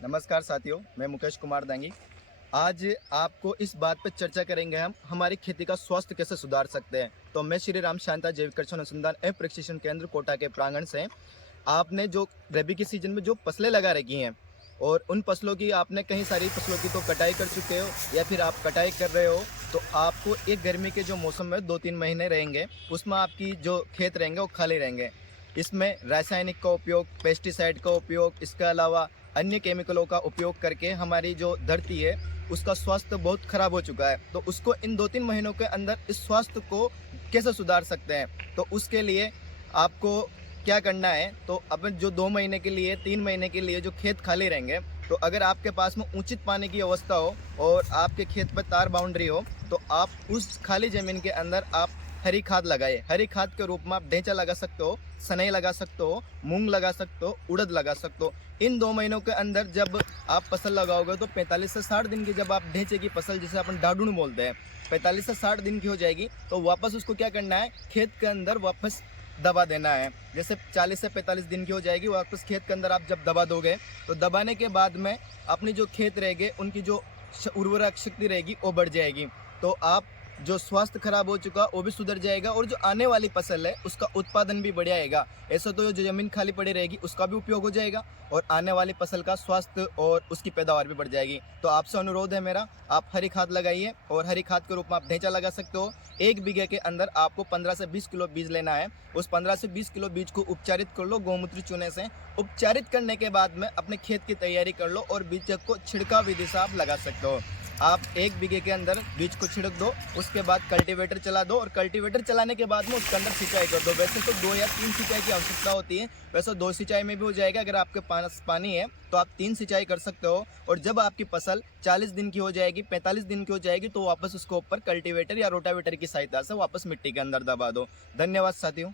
नमस्कार साथियों, मैं मुकेश कुमार दांगी। आज आपको इस बात पर चर्चा करेंगे हम हमारी खेती का स्वास्थ्य कैसे सुधार सकते हैं। तो मैं श्री राम शांता जैविक कृषि अनुसंधान एवं प्रशिक्षण केंद्र कोटा के प्रांगण से आपने जो रबी के सीजन में जो फसलें लगा रखी हैं और उन फसलों की आपने कई सारी फसलों की तो कटाई कर चुके हो या फिर आप कटाई कर रहे हो, तो आपको एक गर्मी के जो मौसम में 2-3 महीने रहेंगे उसमें आपकी जो खेत रहेंगे वो खाली रहेंगे। इसमें रासायनिक का उपयोग, पेस्टिसाइड का उपयोग, इसके अलावा अन्य केमिकलों का उपयोग करके हमारी जो धरती है उसका स्वास्थ्य बहुत खराब हो चुका है। तो उसको इन 2-3 महीनों के अंदर इस स्वास्थ्य को कैसे सुधार सकते हैं, तो उसके लिए आपको क्या करना है। तो अब जो 2 महीने के लिए 3 महीने के लिए जो खेत खाली रहेंगे, तो अगर आपके पास में उचित पानी की व्यवस्था हो और आपके खेत पर तार बाउंड्री हो, तो आप उस खाली ज़मीन के अंदर आप हरी खाद लगाए। हरी खाद के रूप में आप ढेंचा लगा सकते हो, सनई लगा सकते हो, मूंग लगा सकते हो, उड़द लगा सकते हो। इन 2 महीनों के अंदर जब आप फसल लगाओगे तो 45 से 60 दिन की जब आप ढेंचे की फसल, जिसे अपन डाडून बोलते हैं, 45 से 60 दिन की हो जाएगी, तो वापस उसको क्या करना है, खेत के अंदर वापस दबा देना है। जैसे 40 से 45 दिन की हो जाएगी, वापस खेत के अंदर आप जब दबा दोगे, तो दबाने के बाद में अपनी जो खेत रहेंगे उनकी जो उर्वरक शक्ति रहेगी वो बढ़ जाएगी। तो आप जो स्वास्थ्य खराब हो चुका वो भी सुधर जाएगा और जो आने वाली फसल है उसका उत्पादन भी बढ़ आएगा। ऐसा तो जो ज़मीन खाली पड़ी रहेगी उसका भी उपयोग हो जाएगा और आने वाली फसल का स्वास्थ्य और उसकी पैदावार भी बढ़ जाएगी। तो आपसे अनुरोध है मेरा, आप हरी खाद लगाइए और हरी खाद के रूप में आप ढेंचा लगा सकते हो। 1 बीघे के अंदर आपको 15 से 20 किलो बीज लेना है। उस 15 से 20 किलो बीज को उपचारित कर लो गौमूत्र चूने से। उपचारित करने के बाद में अपने खेत की तैयारी कर लो और बीज को छिड़काव विधि से आप लगा सकते हो। आप 1 बीघे के अंदर बीज को छिड़क दो, उसके बाद कल्टीवेटर चला दो और कल्टीवेटर चलाने के बाद में उसके अंदर सिंचाई कर दो। वैसे तो 2 या 3 सिंचाई की आवश्यकता होती है, वैसे 2 सिंचाई में भी हो जाएगा। अगर आपके पास पानी है तो आप 3 सिंचाई कर सकते हो और जब आपकी फसल 40 दिन की हो जाएगी, 45 दिन की हो जाएगी, तो वापस उसको ऊपर कल्टीवेटर या रोटावेटर की सहायता से वापस मिट्टी के अंदर दबा दो। धन्यवाद साथियों।